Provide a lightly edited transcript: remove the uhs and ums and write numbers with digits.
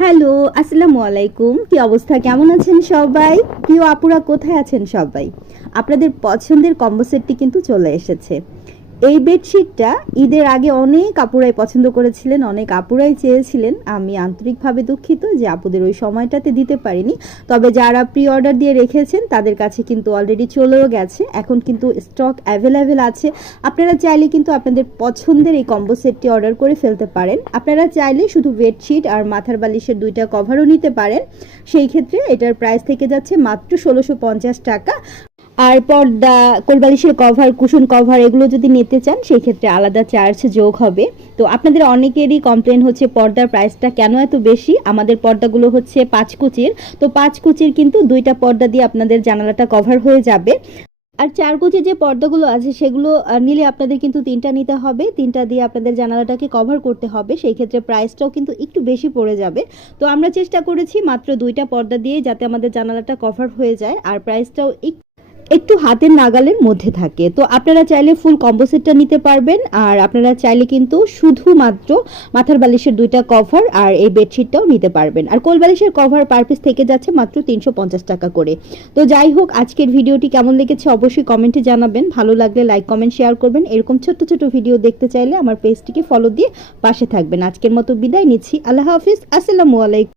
Hello, আসসালামু আলাইকুম। কি অবস্থা? কেমন আছেন সবাই? প্রিয় আপুরা কোথায় আছেন সবাই? আপনাদের পছন্দের কম্বো সেটটি কিন্তু চলে এসেছে। এই বেডশিটটা ঈদের আগে অনেক আপুরাই পছন্দ করেছিলেন, অনেক আপুরাই চেয়েছিলেন। আমি আন্তরিকভাবে দুঃখিত যে আপুদের ওই সময়টাতে দিতে পারিনি। তবে যারা প্রি অর্ডার দিয়ে রেখেছেন তাদের কাছে কিন্তু অলরেডি চলেও গেছে। এখন কিন্তু স্টক অ্যাভেলেবেল আছে। আপনারা চাইলে কিন্তু আপনাদের পছন্দের এই কম্বো সেটটি অর্ডার করে ফেলতে পারেন। আপনারা চাইলে শুধু বেডশিট আর মাথার বালিশের ২ টা কভারও নিতে পারেন। সেই ক্ষেত্রে এটার প্রাইস থেকে যাচ্ছে মাত্র ১৬৫০ টাকা। আর পর্দা, কোলবালিশের কভার, কুশন কভার এগুলো যদি নিতে চান সেই ক্ষেত্রে আলাদা চার্জ যোগ হবে। তো আপনাদের অনেকেরই কমপ্লেন হচ্ছে পর্দার প্রাইসটা কেন এত বেশি। আমাদের পর্দাগুলো হচ্ছে ৫ কুচির। তো ৫ কুচির কিন্তু ২ টা পর্দা দিয়ে আপনাদের জানালাটা কভার হয়ে যাবে। আর ৪ কুচির যে পর্দাগুলো আছে সেগুলো নিলে আপনাদের কিন্তু ৩ টা নিতে হবে। ৩ টা দিয়ে আপনাদের জানালাটাকে কভার করতে হবে। সেই ক্ষেত্রে প্রাইসটাও কিন্তু একটু বেশি পড়ে যাবে। তো আমরা চেষ্টা করেছি মাত্র ২ টা পর্দা দিয়েই যাতে আমাদের জানালাটা কভার হয়ে যায় আর প্রাইসটাও একটু হাতের নাগালের মধ্যে থাকে। তো আপনারা চাইলে ফুল কম্বো সেটটা নিতে পারবেন। আর আপনারা চাইলে কিন্তু শুধুমাত্র মাথার বালিশের ২ টা কভার আর এই বেডশিটটাও নিতে পারবেন। আর কোল বালিশের কভার পার পিস থেকে যাচ্ছে মাত্র ৩৫০ টাকা করে। তো যাই হোক, আজকের ভিডিওটি কেমন লেগেছে অবশ্যই কমেন্টে জানাবেন। ভালো লাগলে লাইক, কমেন্ট, শেয়ার করবেন। এরকম ছোট্ট ছোট ভিডিও দেখতে চাইলে আমার পেজটিকে ফলো দিয়ে পাশে থাকবেন। আজকের মতো বিদায় নিচ্ছি। আল্লাহ হাফিজ। আসসালামু আলাইকুম।